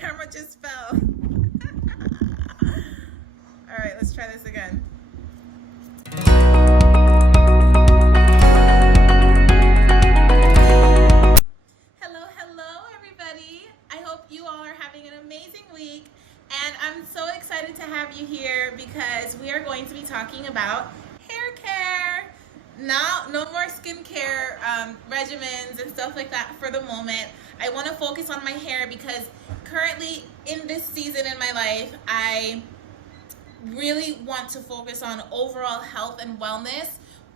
camera just fell. All right, let's try this again. Hello, hello, everybody. I hope you all are having an amazing week. And I'm so excited to have you here because we are going to be talking about hair care. Now, no more skincare regimens and stuff like that for the moment. I want to focus on my hair because currently in this season in my life, I really want to focus on overall health and wellness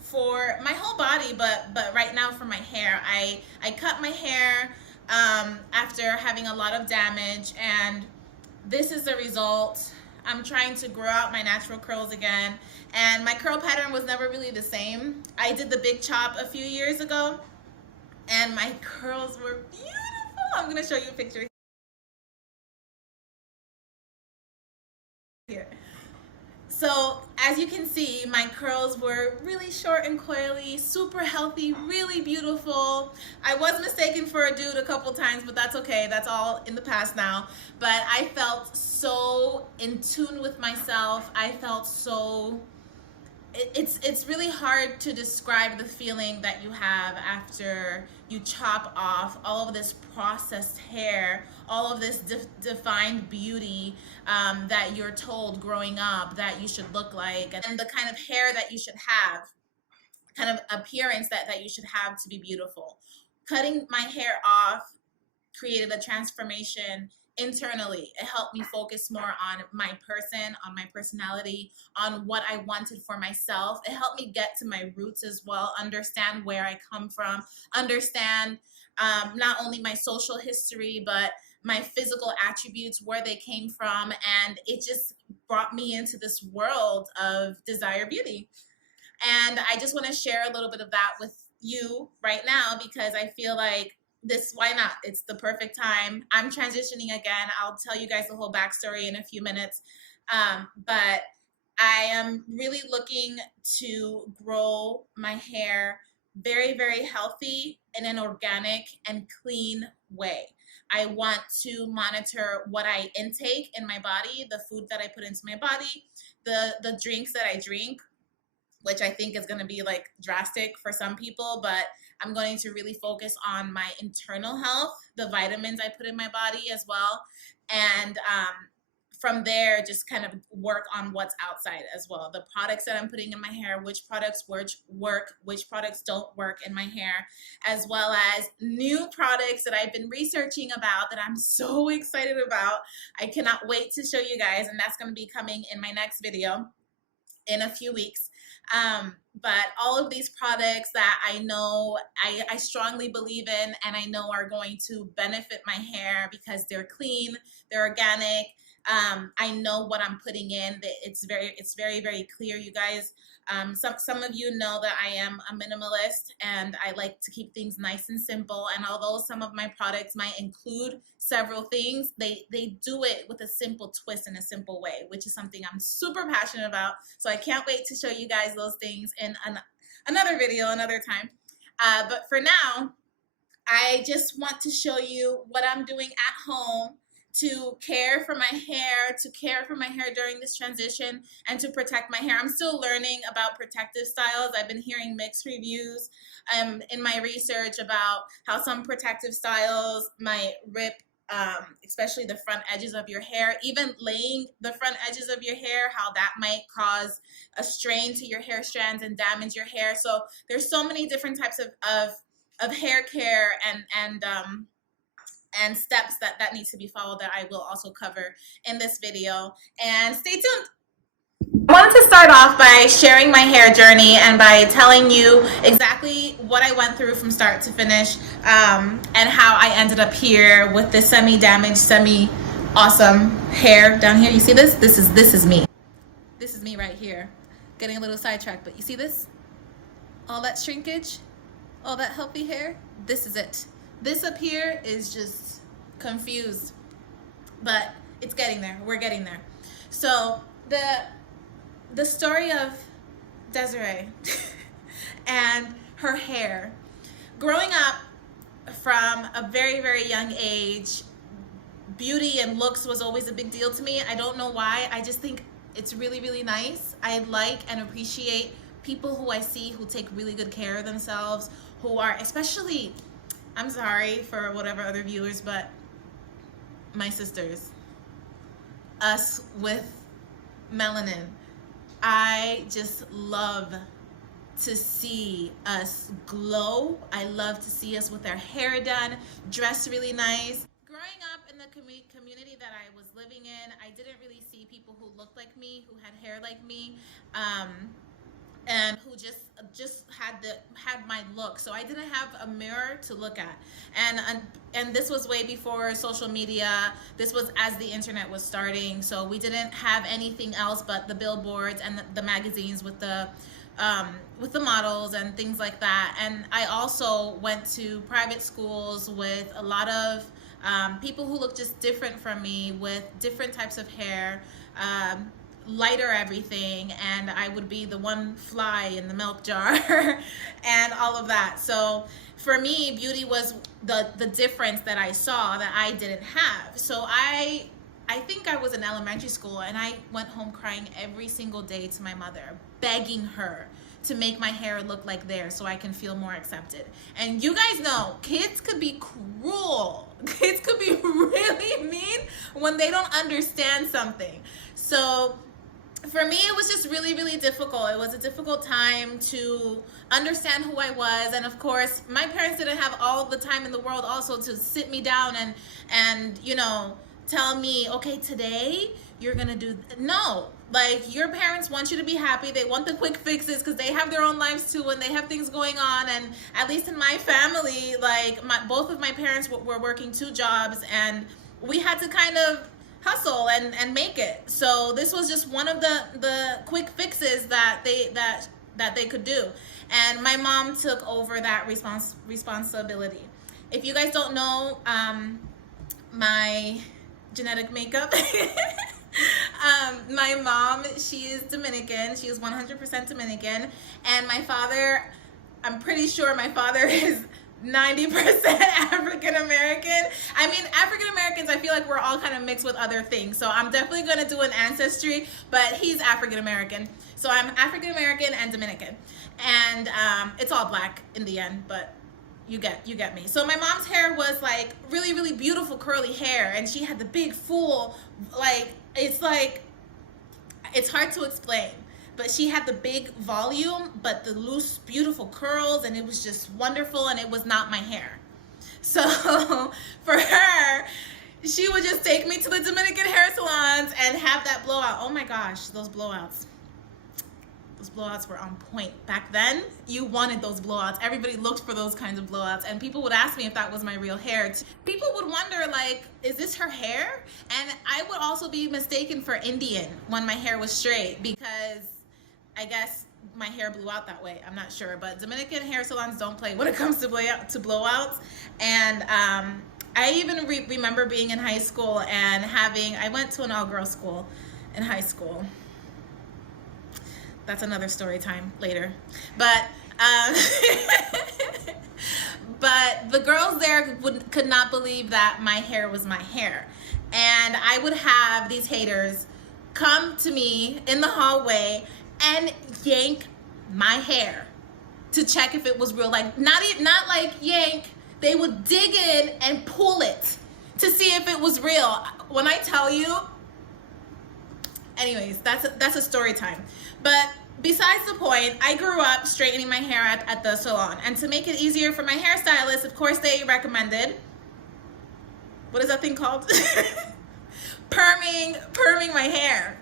for my whole body, but right now for my hair. I cut my hair after having a lot of damage, and this is the result. I'm trying to grow out my natural curls again, and my curl pattern was never really the same. I did the big chop a few years ago, and my curls were beautiful. I'm gonna show you a picture here. So as you can see, my curls were really short and coily, super healthy, really beautiful. I was mistaken for a dude a couple times, but that's okay. That's all in the past now. But I felt so in tune with myself. I felt so, it's really hard to describe the feeling that you have after you chop off all of this processed hair, all of this defined beauty that you're told growing up that you should look like, and the kind of hair that you should have, kind of appearance that you should have to be beautiful. Cutting my hair off created a transformation internally. It helped me focus more on my person, on my personality, on what I wanted for myself. It helped me get to my roots as well, understand where I come from, understand not only my social history, but my physical attributes, where they came from. And it just brought me into this world of Desyre Beauty. And I just want to share a little bit of that with you right now because I feel like why not? It's the perfect time. I'm transitioning again. I'll tell you guys the whole backstory in a few minutes. But I am really looking to grow my hair very, very healthy in an organic and clean way. I want to monitor what I intake in my body, the food that I put into my body, the drinks that I drink, which I think is going to be like drastic for some people, but I'm going to really focus on my internal health, the vitamins I put in my body as well. And from there, just kind of work on what's outside as well. The products that I'm putting in my hair, which products work, which products don't work in my hair, as well as new products that I've been researching about that I'm so excited about. I cannot wait to show you guys, and that's going to be coming in my next video in a few weeks. But all of these products that I know I strongly believe in and I know are going to benefit my hair because they're clean, they're organic. I know what I'm putting in. It's very, very clear, you guys. Some of you know that I am a minimalist and I like to keep things nice and simple. And although some of my products might include several things, they do it with a simple twist in a simple way, which is something I'm super passionate about. So I can't wait to show you guys those things in another video, another time. But for now, I just want to show you what I'm doing at home to care for my hair, during this transition, and to protect my hair. I'm still learning about protective styles. I've been hearing mixed reviews in my research about how some protective styles might rip especially the front edges of your hair, even laying the front edges of your hair, how that might cause a strain to your hair strands and damage your hair. So there's so many different types of hair care and steps that needs to be followed that I will also cover in this video. And stay tuned. I wanted to start off by sharing my hair journey and by telling you exactly what I went through from start to finish, and how I ended up here with this semi-damaged, semi-awesome hair down here. You see this? This is me. This is me right here. Getting a little sidetracked, but you see this? All that shrinkage, all that healthy hair, this is it. This up here is just confused, but it's getting there. We're getting there. So the story of Desyre and her hair. Growing up from a very, very young age, beauty and looks was always a big deal to me. I don't know why. I just think it's really, really nice. I like and appreciate people who I see who take really good care of themselves, who are, especially, I'm sorry for whatever other viewers, but my sisters, us with melanin, I just love to see us glow. I love to see us with our hair done, dressed really nice. Growing up in the community that I was living in, I didn't really see people who looked like me, who had hair like me, and who just had my look. So I didn't have a mirror to look at, and this was way before social media. This was as the internet was starting, so we didn't have anything else but the billboards and the magazines with the models and things like that. And I also went to private schools with a lot of people who looked just different from me, with different types of hair, lighter everything, and I would be the one fly in the milk jar and all of that. So for me, beauty was the difference that I saw that I didn't have. So I think I was in elementary school, and I went home crying every single day to my mother, begging her to make my hair look like theirs so I can feel more accepted. And you guys know, kids could be cruel. Kids could be really mean when they don't understand something. So for me, it was just really, really difficult. It was a difficult time to understand who I was. And of course, my parents didn't have all the time in the world also to sit me down and you know, tell me, okay, today you're gonna do, no. Like, your parents want you to be happy. They want the quick fixes because they have their own lives too, and they have things going on. And at least in my family, like, both of my parents were working 2 jobs, and we had to kind of hustle and make it. So this was just one of the quick fixes that they could do. And my mom took over that responsibility. If you guys don't know my genetic makeup, my mom, she is Dominican. She is 100% Dominican. And my father, I'm pretty sure my father is 90% African American. I mean, African Americans, I feel like we're all kind of mixed with other things. So I'm definitely going to do an ancestry, but he's African American. So I'm African American and Dominican. And it's all black in the end, but you get me. So my mom's hair was like really, really beautiful curly hair, and she had the big full, like, it's hard to explain, but she had the big volume, but the loose, beautiful curls, and it was just wonderful, and it was not my hair. So for her, she would just take me to the Dominican hair salons and have that blowout. Oh my gosh, those blowouts. Those blowouts were on point. Back then, you wanted those blowouts. Everybody looked for those kinds of blowouts, and people would ask me if that was my real hair. People would wonder, like, is this her hair? And I would also be mistaken for Indian when my hair was straight, because I guess my hair blew out that way. I'm not sure, but Dominican hair salons don't play when it comes to blowouts. And I even remember being in high school and I went to an all-girls school in high school. That's another story time later. But but the girls there could not believe that my hair was my hair. And I would have these haters come to me in the hallway and yank my hair to check if it was real. Like, not like yank, they would dig in and pull it to see if it was real. When I tell you, anyways, that's a story time. But besides the point, I grew up straightening my hair at the salon. And to make it easier for my hairstylist, of course, they recommended, what is that thing called? Perming my hair.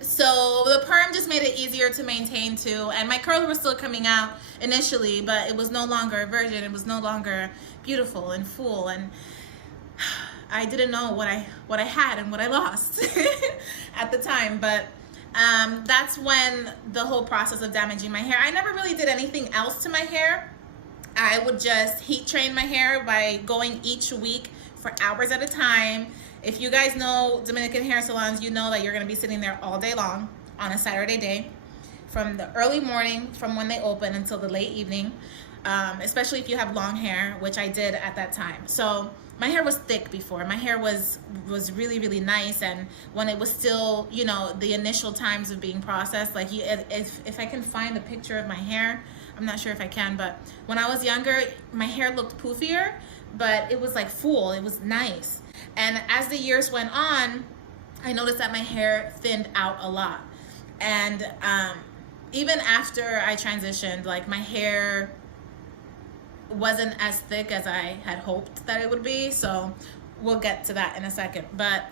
So the perm just made it easier to maintain too. And my curls were still coming out initially, but it was no longer a virgin. It was no longer beautiful and full. And I didn't know what I had and what I lost at the time. But that's when the whole process of damaging my hair. I never really did anything else to my hair. I would just heat train my hair by going each week for hours at a time. If you guys know Dominican hair salons, you know that you're going to be sitting there all day long on a Saturday day, from the early morning, from when they open until the late evening. especially if you have long hair, which I did at that time. So my hair was thick before. My hair was really, really nice. And when it was still, you know, the initial times of being processed, like if I can find a picture of my hair, I'm not sure if I can, but when I was younger, my hair looked poofier, but it was like full. It was nice. And as the years went on, I noticed that my hair thinned out a lot. And even after I transitioned, like my hair wasn't as thick as I had hoped that it would be. So we'll get to that in a second. But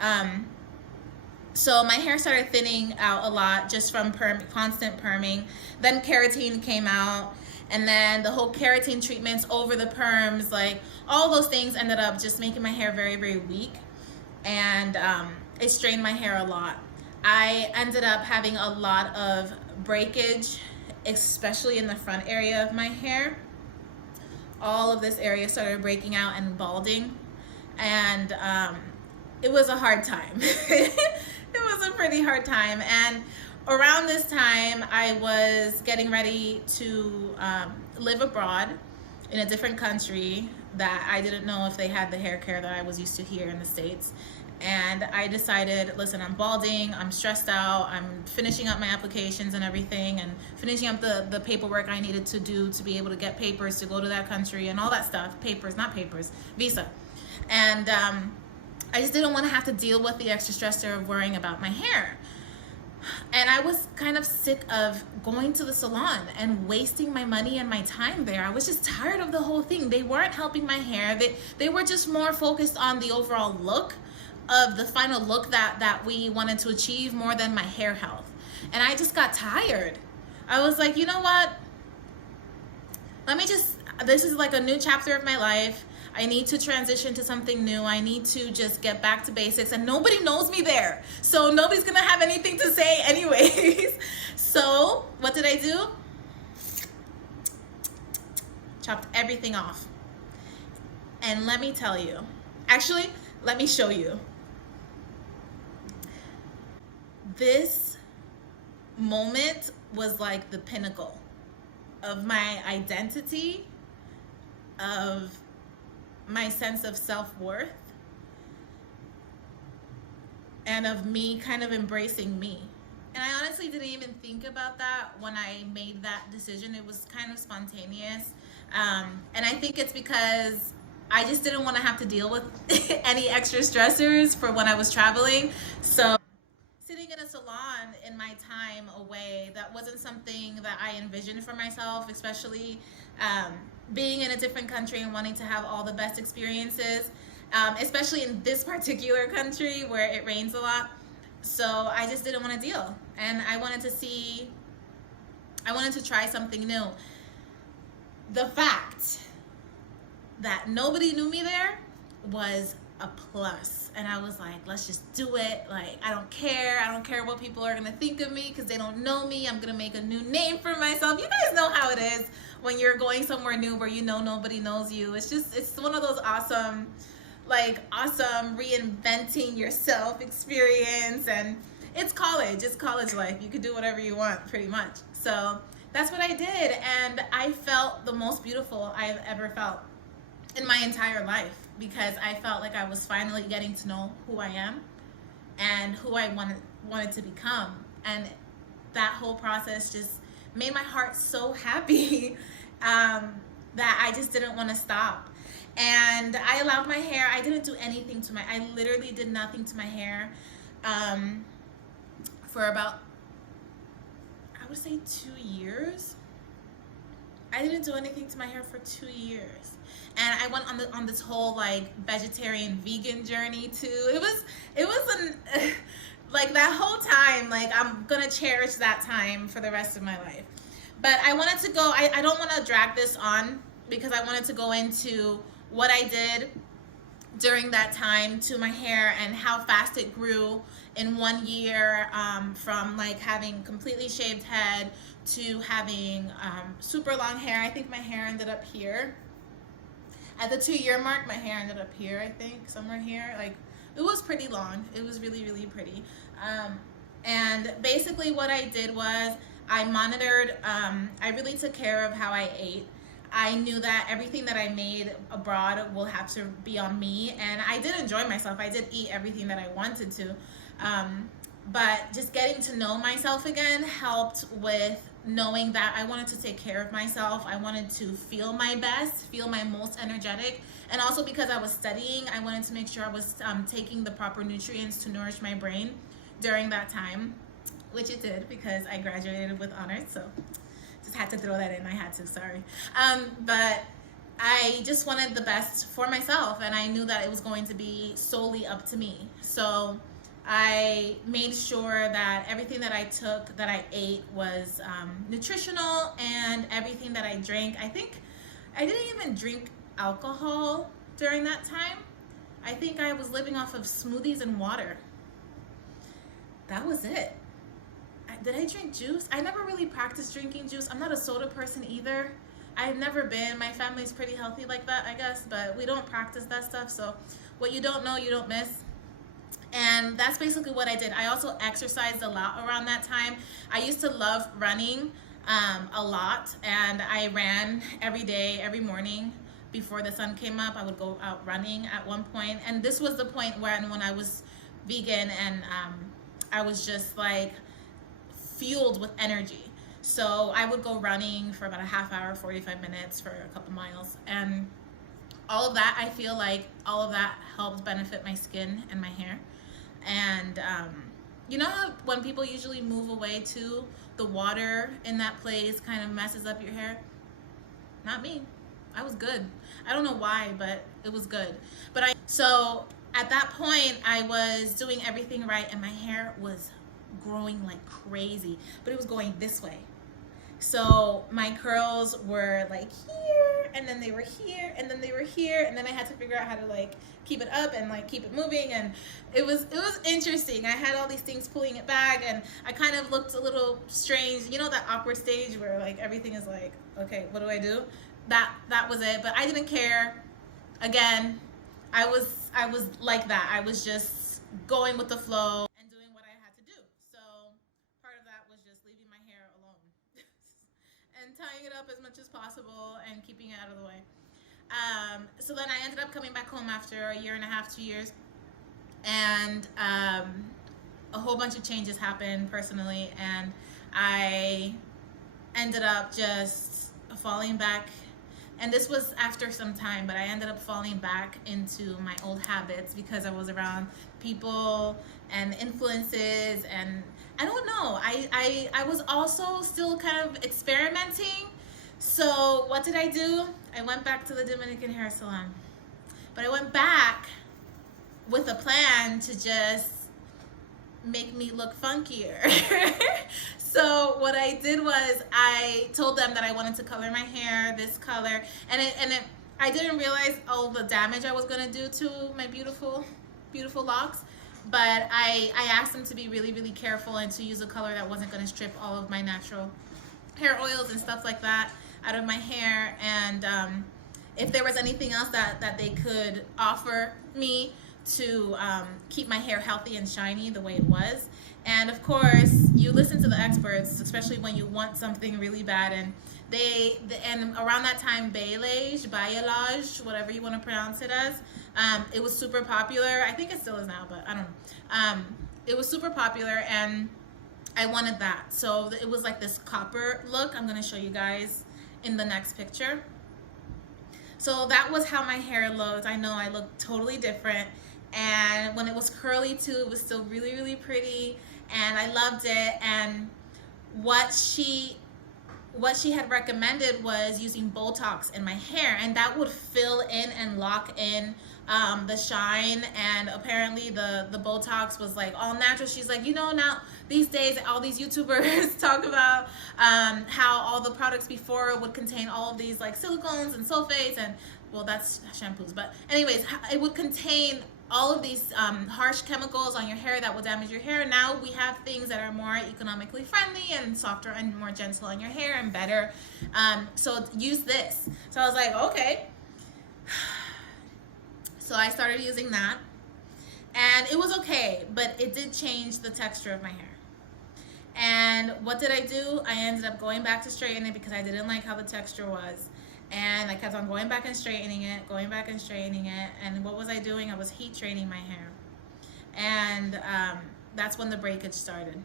so my hair started thinning out a lot just from constant perming. Then keratin came out, and then the whole keratin treatments over the perms, like all those things ended up just making my hair very, very weak. And it strained my hair a lot. I ended up having a lot of breakage, especially in the front area of my hair. All of this area started breaking out and balding, and it was a hard time. It was a pretty hard time. And around this time, I was getting ready to live abroad in a different country that I didn't know if they had the hair care that I was used to here in the States. And I decided, listen, I'm balding, I'm stressed out, I'm finishing up my applications and everything, and finishing up the paperwork I needed to do to be able to get papers to go to that country and all that stuff. Papers, not papers, visa. And I just didn't want to have to deal with the extra stressor of worrying about my hair. And I was kind of sick of going to the salon and wasting my money and my time there. I was just tired of the whole thing. They weren't helping my hair. They were just more focused on the overall look of the final look that we wanted to achieve more than my hair health. And I just got tired. I was like, you know what? This is like a new chapter of my life. I need to transition to something new. I need to just get back to basics, and nobody knows me there. So nobody's gonna have anything to say anyways. So what did I do? Chopped everything off. And let me tell you, actually, let me show you. This moment was like the pinnacle of my identity, of my sense of self-worth, and of me kind of embracing me. And I honestly didn't even think about that when I made that decision. It was kind of spontaneous. And I think it's because I just didn't want to have to deal with any extra stressors for when I was traveling. So sitting in a salon in my time away, that wasn't something that I envisioned for myself, especially being in a different country and wanting to have all the best experiences, especially in this particular country where it rains a lot. So I just didn't want to deal. And I wanted to try something new. The fact that nobody knew me there was a plus. And I was like, let's just do it. Like, I don't care what people are gonna think of me, because they don't know me. I'm gonna make a new name for myself. You guys know how it is when you're going somewhere new where you know nobody knows you. It's one of those awesome reinventing yourself experience. And it's college life. You could do whatever you want, pretty much. So that's what I did, and I felt the most beautiful I've ever felt in my entire life, because I felt like I was finally getting to know who I am and who I wanted to become. And that whole process just made my heart so happy that I just didn't want to stop. And I allowed my hair, I didn't do anything to I literally did nothing to my hair for about, I would say 2 years. I didn't do anything to my hair for 2 years. And I went on this whole like vegetarian vegan journey too. It was like that whole time, like I'm gonna cherish that time for the rest of my life. But I wanted to go, I don't want to drag this on, because I wanted to go into what I did during that time to my hair and how fast it grew in 1 year, from like having completely shaved head to having super long hair. I think my hair ended up here. At the 2-year mark, my hair ended up here, I think, somewhere here. Like, it was pretty long. It was really, really pretty. And basically what I did was I monitored, I really took care of how I ate. I knew that everything that I made abroad will have to be on me, and I did enjoy myself. I did eat everything that I wanted to. But just getting to know myself again helped with knowing that I wanted to take care of myself. I wanted to feel my best, feel my most energetic. And also because I was studying, I wanted to make sure I was taking the proper nutrients to nourish my brain during that time, which it did because I graduated with honors. So just had to throw that in. I had to, sorry. But I just wanted the best for myself, and I knew that it was going to be solely up to me. So I made sure that everything that I took, that I ate, was nutritional, and everything that I drank. I think I didn't even drink alcohol during that time. I think I was living off of smoothies and water. That was it. Did I drink juice? I never really practiced drinking juice. I'm not a soda person either. I've never been. My family's pretty healthy like that, I guess, but we don't practice that stuff. So what you don't know, you don't miss. And that's basically what I did. I also exercised a lot around that time. I used to love running a lot, and I ran every day, every morning before the sun came up. I would go out running at one point, and this was the point when I was vegan, and I was just like fueled with energy. So I would go running for about a half hour, 45 minutes for a couple miles, and all of that, I feel like all of that helped benefit my skin and my hair. And you know how when people usually move away to, the water in that place kind of messes up your hair? Not me. I was good. I don't know why, but it was good. So at that point, I was doing everything right, and my hair was growing like crazy, but it was going this way. So my curls were like here, and then they were here, and then they were here, and then I had to figure out how to like keep it up and like keep it moving, and it was interesting. I had all these things pulling it back, and I kind of looked a little strange. You know that awkward stage where like everything is like, okay, what do I do? That was it. But I didn't care. Again, I was like that. I was just going with the flow and doing what I had to do. So part of that was just leaving my hair alone and tying it up as much as possible and keeping it out of the way. So then I ended up coming back home after a year and a half, 2 years, and a whole bunch of changes happened personally, and I ended up just falling back. And this was after some time, but I ended up falling back into my old habits because I was around people and influences, and I don't know. I was also still kind of experimenting. So what did I do? I went back to the Dominican hair salon. But I went back with a plan to just make me look funkier. So what I did was I told them that I wanted to color my hair this color, and I didn't realize all the damage I was gonna do to my beautiful locks. But I asked them to be really, really careful and to use a color that wasn't gonna strip all of my natural hair oils and stuff like that out of my hair. And if there was anything else that they could offer me to keep my hair healthy and shiny the way it was. And of course, you listen to the experts, especially when you want something really bad. And and around that time, balayage, whatever you want to pronounce it as, it was super popular. I think it still is now, but I don't know. It was super popular, and I wanted that. So it was like this copper look. I'm going to show you guys in the next picture. So that was how my hair looked. I know I looked totally different. And when it was curly too, it was still really, really pretty, and I loved it. And what she had recommended was using Botox in my hair, and that would fill in and lock in the shine. And apparently the Botox was like all natural. She's like, you know, now these days all these YouTubers talk about how all the products before would contain all of these like silicones and sulfates, and well, that's shampoos, but anyways, it would contain all of these harsh chemicals on your hair that will damage your hair. Now we have things that are more economically friendly and softer and more gentle on your hair and better. So use this. So I was like, okay. So I started using that, and it was okay, but it did change the texture of my hair. And what did I do? I ended up going back to straighten it because I didn't like how the texture was. And I kept on going back and straightening it, and what was I doing? I was heat training my hair. And that's when the breakage started.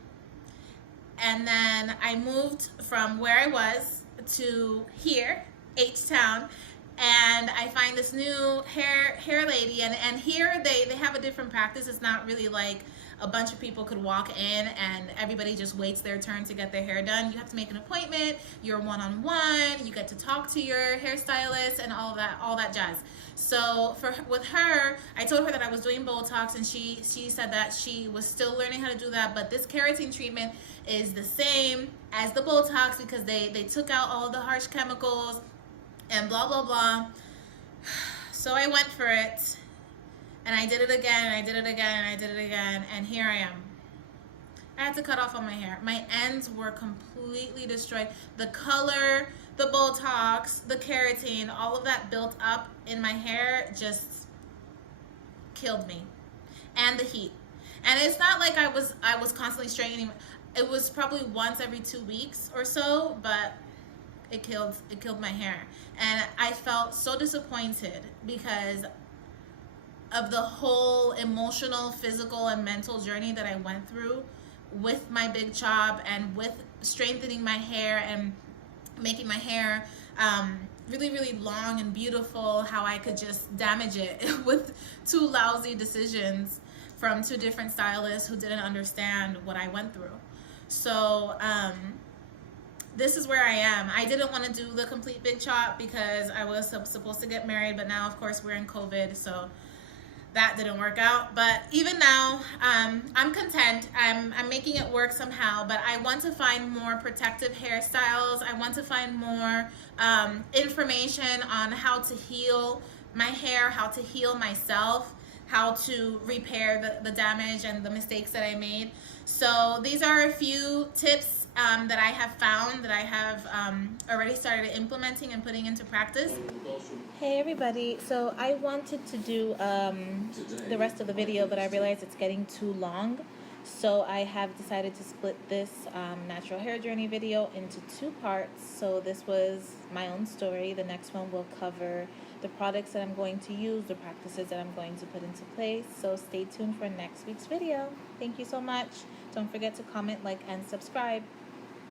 And then I moved from where I was to here, H-Town, and I find this new hair lady, and here they have a different practice. It's not really like a bunch of people could walk in and everybody just waits their turn to get their hair done. You have to make an appointment. You're one-on-one. You get to talk to your hairstylist and all that jazz. So with her, I told her that I was doing Botox, and she said that she was still learning how to do that, but this keratin treatment is the same as the Botox because they took out all the harsh chemicals and blah blah blah. So I went for it, and I did it again, and I did it again, and I did it again, and here I am. I had to cut off all my hair. My ends were completely destroyed. The color, the Botox, the keratin, all of that built up in my hair just killed me. And the heat. And it's not like I was constantly straightening. It was probably once every 2 weeks or so, but it killed my hair. And I felt so disappointed because of the whole emotional, physical, and mental journey that I went through with my big chop and with strengthening my hair and making my hair really, really long and beautiful, how I could just damage it with 2 lousy decisions from 2 different stylists who didn't understand what I went through. So this is where I am. I didn't want to do the complete big chop because I was supposed to get married, but now of course we're in COVID, so that didn't work out. But even now, I'm content. I'm making it work somehow, but I want to find more protective hairstyles. I want to find more information on how to heal my hair, how to heal myself, how to repair the damage and the mistakes that I made. So these are a few tips that I have found, that I have already started implementing and putting into practice. Hey everybody, so I wanted to do the rest of the video, but I realized it's getting too long. So I have decided to split this natural hair journey video into 2 parts. So this was my own story. The next one will cover the products that I'm going to use, the practices that I'm going to put into place. So stay tuned for next week's video. Thank you so much. Don't forget to comment, like, and subscribe.